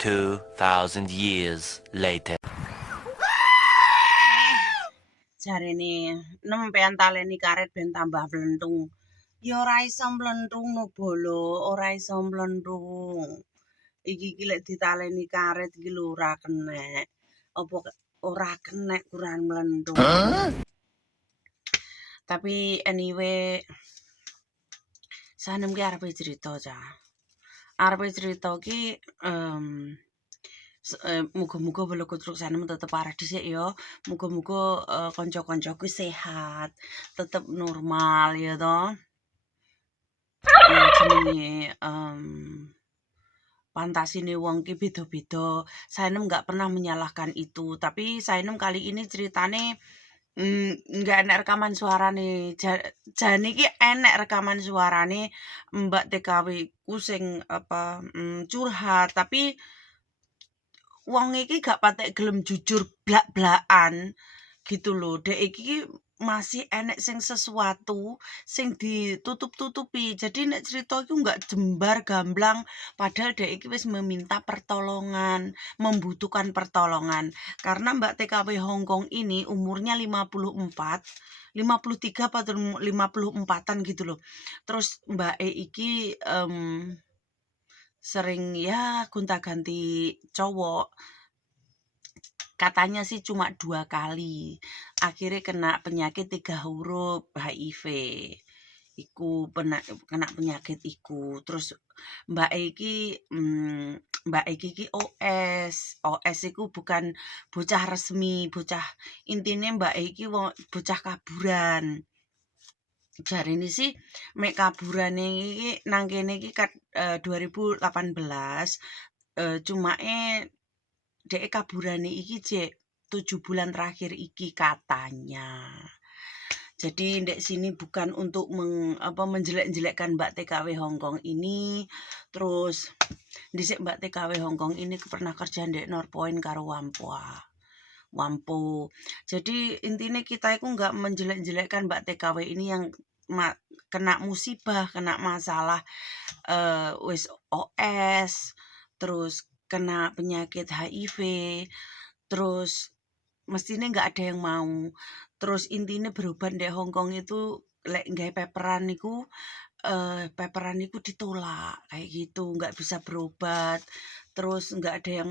2,000 years later. Jarene nempean taleni karet ben tambah mlentung. Ya ora iso mlentung no bolo, ora iso mlentung. Iki lek ditaleni karet iki lho ora kenek. Apa ora kenek kurang mlentung. Tapi anyway sanem ki arepe cerita cah. Arepe cerita ki muga-muga Bolokotruk sanem tetep arah dhisik ya. Muga-muga kanca-kancaku sehat, tetep normal ya toh. Ya jenenge pantasine wong ki beda-beda. Sainem nggak pernah menyalahkan itu, tapi Sainem kali ini ceritane nggak enak rekaman suarane. Jane iki enek rekaman suarane Mbak TKW ku sing curhat, tapi wong iki gak patek gelem jujur blak-blakan gitu loh. Dek iki masih enek sing sesuatu sing ditutup-tutupi. Jadi nek cerita iku enggak jembar gamblang padahal dek iki wis meminta pertolongan, membutuhkan pertolongan. Karena Mbak TKW Hongkong ini umurnya 54, 53 atau 54-an gitu loh. Terus Mbak E iki sering ya gonta-ganti cowok. Katanya sih cuma 2 kali. Akhirnya kena penyakit 3 huruf HIV. Iku kena penyakit iku. Terus Mbak Eki Mbak Eki ki OS. OS iku bukan bocah resmi, bocah intine Mbak Eki bocah kaburan. Jarine sih mek kaburane iki nang kene iki 2018 cuma dek kaburane iki jek 7 bulan terakhir iki katanya. Jadi ndek sini bukan untuk menjelek-jelekkan Mbak TKW Hongkong ini. Terus dhisik Mbak TKW Hongkong ini pernah kerja ndek Norpoint karo Wampo. Jadi intinya kita itu nggak menjelek-jelekkan Mbak TKW ini yang kena musibah, kena masalah wis OS, terus kena penyakit HIV, terus mestinya nggak ada yang mau. Terus intinya berobat di Hongkong itu lek nggawe paperan niku ditolak kayak gitu, nggak bisa berobat. Terus nggak ada yang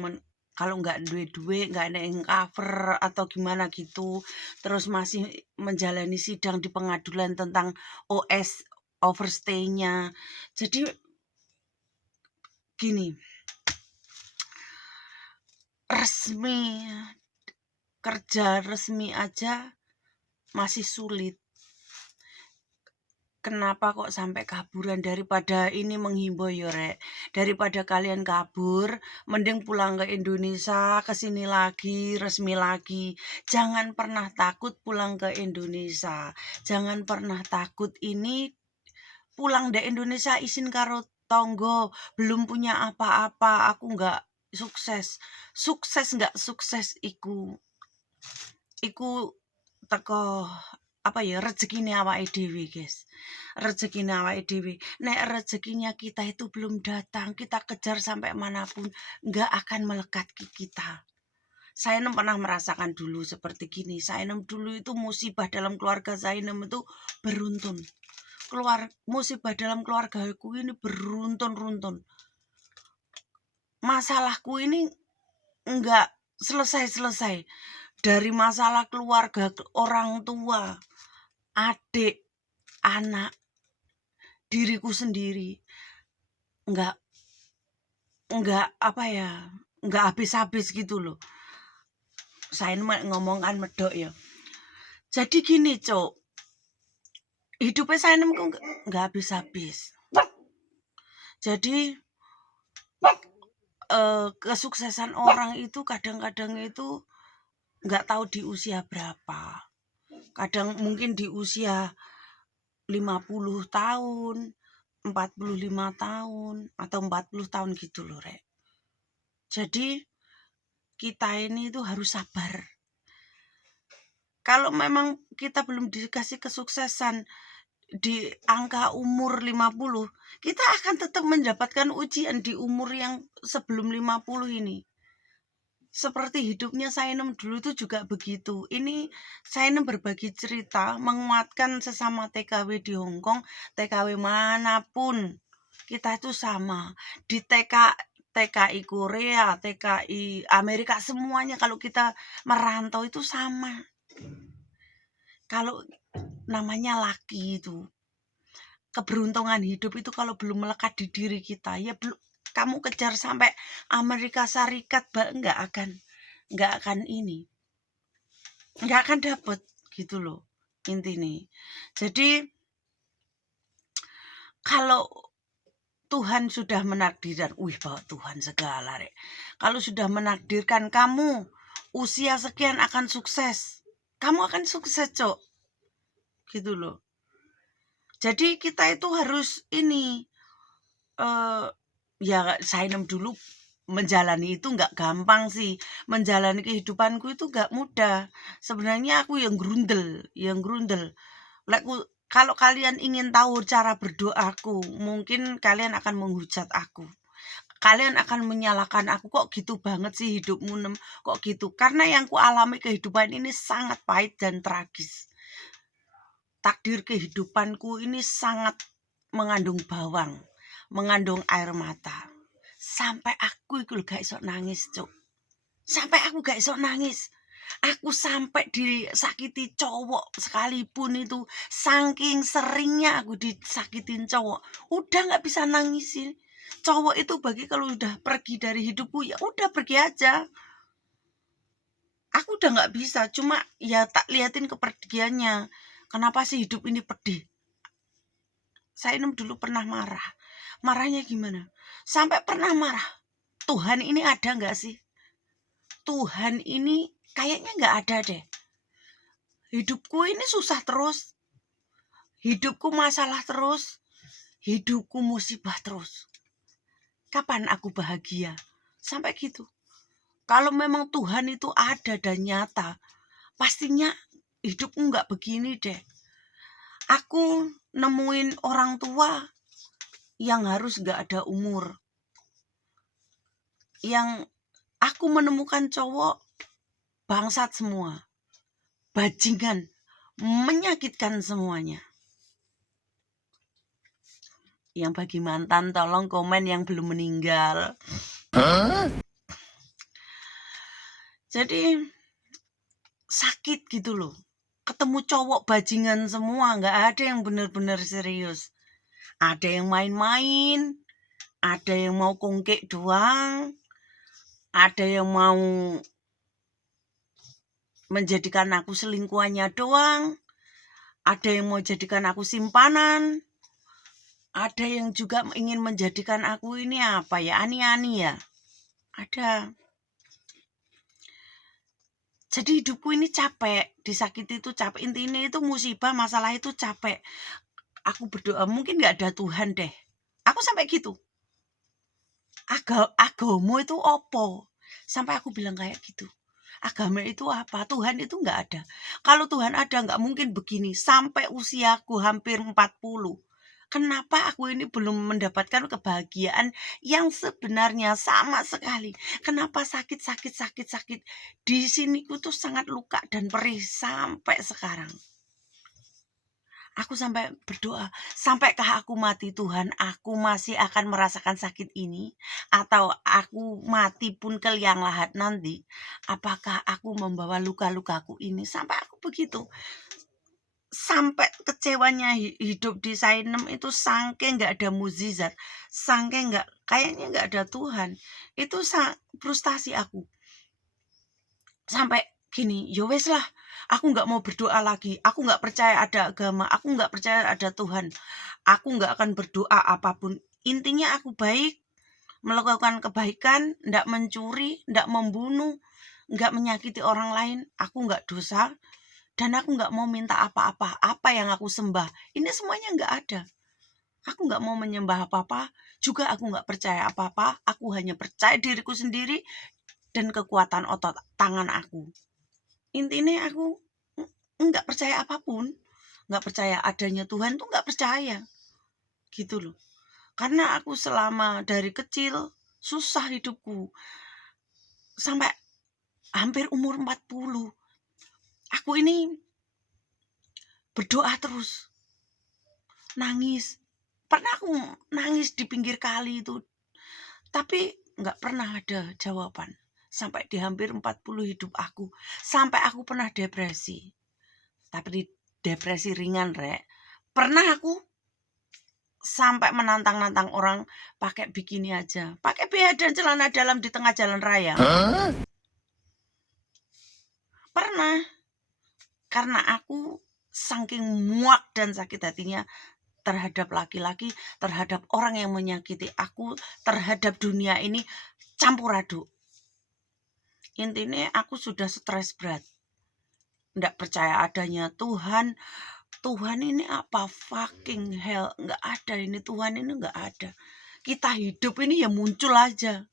kalau nggak duit nggak ada yang cover atau gimana gitu. Terus masih menjalani sidang di pengadilan tentang OS overstay-nya. Jadi gini, kerja resmi aja masih sulit. Kenapa kok sampai kaburan? Daripada ini menghimbau ya rek, daripada kalian kabur mending pulang ke Indonesia, kesini lagi, resmi lagi. Jangan pernah takut pulang ke Indonesia, jangan pernah takut ini pulang dari Indonesia isin karo tonggo, belum punya apa-apa, aku nggak sukses nggak sukses iku teko rezekine awake dhewe guys. Rezekine awake dhewe. Nek rezekinya kita itu belum datang, kita kejar sampai manapun nggak akan melekat ke kita. Saya pernah merasakan dulu seperti gini. Saya dulu itu musibah dalam keluarga saya itu beruntun. Musibah dalam keluargaku ini beruntun-runtun. Masalahku ini enggak selesai-selesai. Dari masalah keluarga, orang tua, adik, anak, diriku sendiri. Enggak enggak habis-habis gitu loh. Saya ngomongkan medok ya. Jadi gini, Cok. Hidupnya saya enggak habis-habis. Jadi kesuksesan orang itu kadang-kadang itu enggak tahu di usia berapa. Kadang mungkin di usia 50 tahun, 45 tahun, atau 40 tahun gitu loh, Rek. Jadi kita ini itu harus sabar. Kalau memang kita belum dikasih kesuksesan di angka umur 50, kita akan tetap mendapatkan ujian di umur yang sebelum 50 ini. Seperti hidupnya Sainem dulu itu juga begitu. Ini Sainem berbagi cerita, menguatkan sesama TKW di Hong Kong, TKW manapun. Kita itu sama. Di TKI Korea, TKI Amerika, semuanya kalau kita merantau itu sama. Kalau namanya laki itu, keberuntungan hidup itu kalau belum melekat di diri kita, ya belum, kamu kejar sampai Amerika Serikat nggak akan dapet gitu loh intinya. Jadi kalau Tuhan sudah menakdirkan, bawa Tuhan segala rek. Kalau sudah menakdirkan kamu usia sekian akan sukses, kamu akan sukses, Cok. Gitu loh. Jadi kita itu harus ya Sainem dulu menjalani itu nggak gampang sih. Menjalani kehidupanku itu nggak mudah. Sebenarnya aku yang grundel. Kalau kalian ingin tahu cara berdoaku, mungkin kalian akan menghujat aku. Kalian akan menyalahkan aku, kok gitu banget sih hidupmu, kok gitu. Karena yang ku alami kehidupan ini sangat pahit dan tragis. Takdir kehidupanku ini sangat mengandung bawang, mengandung air mata. Sampai aku itu gak iso nangis, Cuk. Sampai aku gak iso nangis. Aku sampai disakiti cowok sekalipun itu, saking seringnya aku disakitin cowok, udah gak bisa nangisin. Cowok itu bagi kalau udah pergi dari hidupku, ya udah pergi aja. Aku udah gak bisa, cuma ya tak liatin kepergiannya. Kenapa sih hidup ini pedih? Sainem dulu pernah marah. Marahnya gimana? Sampai pernah marah. Tuhan ini ada gak sih? Tuhan ini kayaknya gak ada deh. Hidupku ini susah terus. Hidupku masalah terus. Hidupku musibah terus. Kapan aku bahagia? Sampai gitu. Kalau memang Tuhan itu ada dan nyata, pastinya hidupku gak begini deh. Aku nemuin orang tua yang harus gak ada umur. Yang aku menemukan cowok bangsat semua. Bajingan. Menyakitkan semuanya. Yang bagi mantan tolong komen yang belum meninggal. Jadi sakit gitu loh. Ketemu cowok bajingan semua, gak ada yang benar-benar serius. Ada yang main-main, ada yang mau kongkek doang, ada yang mau menjadikan aku selingkuhannya doang, ada yang mau jadikan aku simpanan, ada yang juga ingin menjadikan aku ini ani-ani ya. Ada. Jadi hidupku ini capek, disakiti itu capek. Intinya itu musibah, masalah itu capek. Aku berdoa mungkin gak ada Tuhan deh. Aku sampai gitu. Agama itu opo? Sampai aku bilang kayak gitu. Agama itu apa? Tuhan itu gak ada. Kalau Tuhan ada gak mungkin begini. Sampai usiaku hampir 40. Kenapa aku ini belum mendapatkan kebahagiaan yang sebenarnya sama sekali? Kenapa sakit? Di siniku tuh sangat luka dan perih sampai sekarang. Aku sampai berdoa, sampaikah aku mati Tuhan, aku masih akan merasakan sakit ini? Atau aku mati pun ke liang lahat nanti, apakah aku membawa luka-lukaku ini? Sampai aku begitu. Sampai kecewanya hidup di Sainem itu saking gak ada mukjizat, saking kayaknya gak ada Tuhan. Itu frustasi aku. Sampai gini, ya wes lah, aku gak mau berdoa lagi, aku gak percaya ada agama, aku gak percaya ada Tuhan, aku gak akan berdoa apapun. Intinya aku baik, melakukan kebaikan, gak mencuri, gak membunuh, gak menyakiti orang lain, aku gak dosa. Dan aku gak mau minta apa-apa. Apa yang aku sembah, ini semuanya gak ada. Aku gak mau menyembah apa-apa, juga aku gak percaya apa-apa. Aku hanya percaya diriku sendiri dan kekuatan otot tangan aku. Intinya aku gak percaya apapun. nggak percaya adanya Tuhan tuh nggak percaya gitu loh. Karena aku selama dari kecil susah hidupku sampai hampir umur 40. Aku ini berdoa terus, nangis. Pernah aku nangis di pinggir kali itu, tapi nggak pernah ada jawaban. Sampai di hampir 40 hidup aku, sampai aku pernah depresi. Tapi depresi ringan, Rek. Pernah aku sampai menantang-nantang orang pakai bikini aja, pakai BH dan celana dalam di tengah jalan raya. Pernah, karena aku saking muak dan sakit hatinya terhadap laki-laki, terhadap orang yang menyakiti aku, terhadap dunia ini campur aduk. Intinya aku sudah stres berat. Nggak percaya adanya Tuhan. Tuhan ini apa? Fucking hell. Nggak ada ini. Tuhan ini nggak ada. Kita hidup ini ya muncul aja.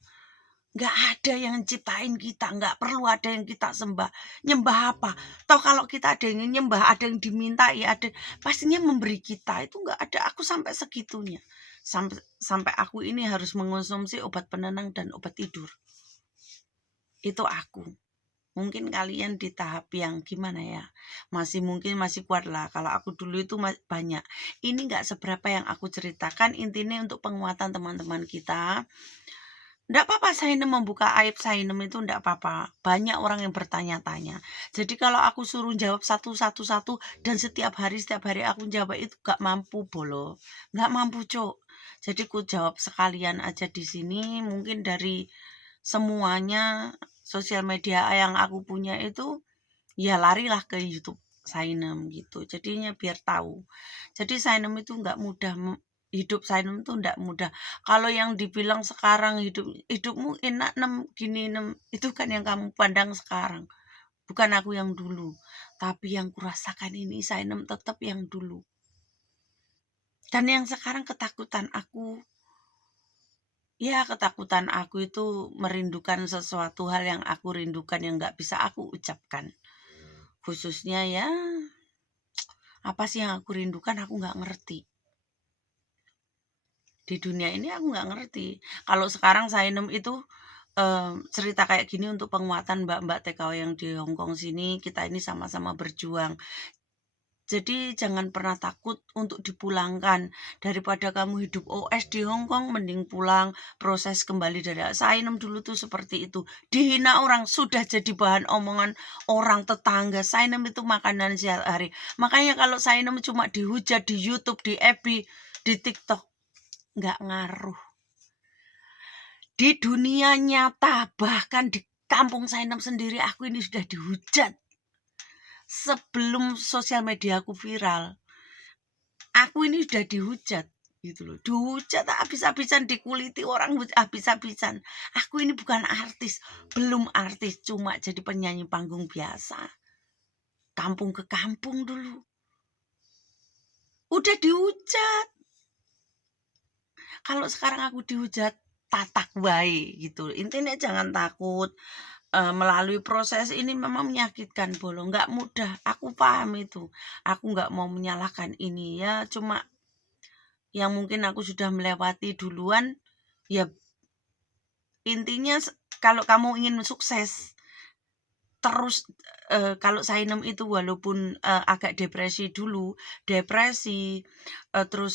Nggak ada yang ciptain kita. Nggak perlu ada yang kita sembah. Nyembah apa? Toh kalau kita ada yang nyembah, ada yang dimintai, ada pastinya memberi kita. Itu nggak ada. Aku sampai segitunya. Sampai aku ini harus mengonsumsi obat penenang dan obat tidur. Itu aku. Mungkin kalian di tahap yang gimana ya, masih kuat lah. Kalau aku dulu itu banyak. Ini nggak seberapa yang aku ceritakan. Intinya untuk penguatan teman-teman kita. Nggak apa-apa Sainem membuka aib Sainem itu nggak apa-apa. Banyak orang yang bertanya-tanya. Jadi kalau aku suruh jawab satu dan setiap hari aku jawab itu nggak mampu bolo, nggak mampu cok. Jadi ku jawab sekalian aja di sini. Mungkin dari semuanya sosial media yang aku punya itu ya larilah ke YouTube Sainem gitu. Jadinya biar tahu. Jadi Sainem itu nggak mudah, hidup Sainem itu nggak mudah. Kalau yang dibilang sekarang hidupmu enak gini itu kan yang kamu pandang sekarang. Bukan aku yang dulu. Tapi yang kurasakan ini Sainem tetap yang dulu. Dan yang sekarang ketakutan aku. Ya, ketakutan aku itu merindukan sesuatu hal yang aku rindukan yang gak bisa aku ucapkan. Khususnya ya, apa sih yang aku rindukan aku gak ngerti. Di dunia ini aku gak ngerti. Kalau sekarang Sainem itu cerita kayak gini untuk penguatan mbak-mbak TKW yang di Hongkong sini. Kita ini sama-sama berjuang. Jadi jangan pernah takut untuk dipulangkan. Daripada kamu hidup OS di Hongkong, mending pulang, proses kembali dari Sainem dulu tuh seperti itu. Dihina orang, sudah jadi bahan omongan orang tetangga. Sainem itu makanan sehari-hari. Makanya kalau Sainem cuma dihujat di YouTube, di FB, di TikTok, nggak ngaruh. Di dunia nyata, bahkan di kampung Sainem sendiri, aku ini sudah dihujat. Sebelum sosial media aku viral, aku ini sudah dihujat gitu loh. Dihujat habis-habisan, dikuliti orang habis-habisan. Aku ini bukan artis, belum artis, cuma jadi penyanyi panggung biasa. Kampung ke kampung dulu. Udah dihujat. Kalau sekarang aku dihujat, tatak wae gitu. Intinya jangan takut. Melalui proses ini memang menyakitkan bolo, nggak mudah. Aku paham itu. Aku nggak mau menyalahkan ini ya, cuma yang mungkin aku sudah melewati duluan. Ya intinya kalau kamu ingin sukses terus, kalau Sainem itu walaupun agak depresi dulu, terus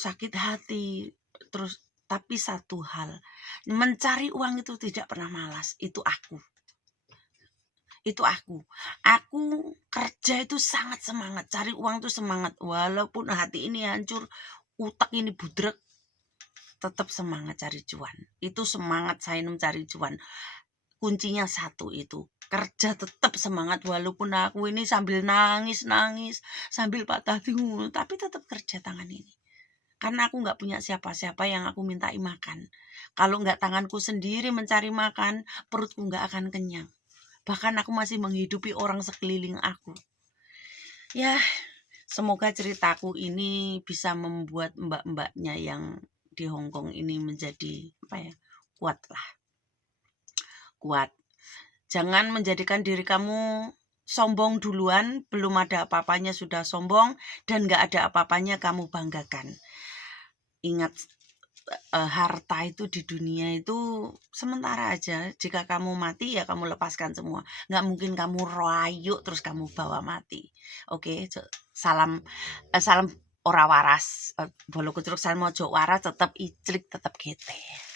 sakit hati, terus tapi satu hal, mencari uang itu tidak pernah malas. Itu aku kerja itu sangat semangat, cari uang itu semangat, walaupun hati ini hancur, utak ini budrek, tetap semangat cari cuan. Itu semangat Sainem cari cuan. Kuncinya satu itu, kerja tetap semangat walaupun aku ini sambil nangis, sambil patah hati, tapi tetap kerja tangan ini. Karena aku nggak punya siapa-siapa yang aku mintai makan. Kalau nggak tanganku sendiri mencari makan, perutku nggak akan kenyang. Bahkan aku masih menghidupi orang sekeliling aku. Ya, semoga ceritaku ini bisa membuat mbak-mbaknya yang di Hongkong ini menjadi kuat. Jangan menjadikan diri kamu sombong duluan, belum ada apa-apanya sudah sombong, dan nggak ada apa-apanya kamu banggakan. Ingat, harta itu di dunia itu sementara aja. Jika kamu mati ya kamu lepaskan semua. Nggak mungkin kamu royuk terus kamu bawa mati. Oke, salam salam ora waras. Bolo kucuruk mojo waras tetap iclik tetap gete.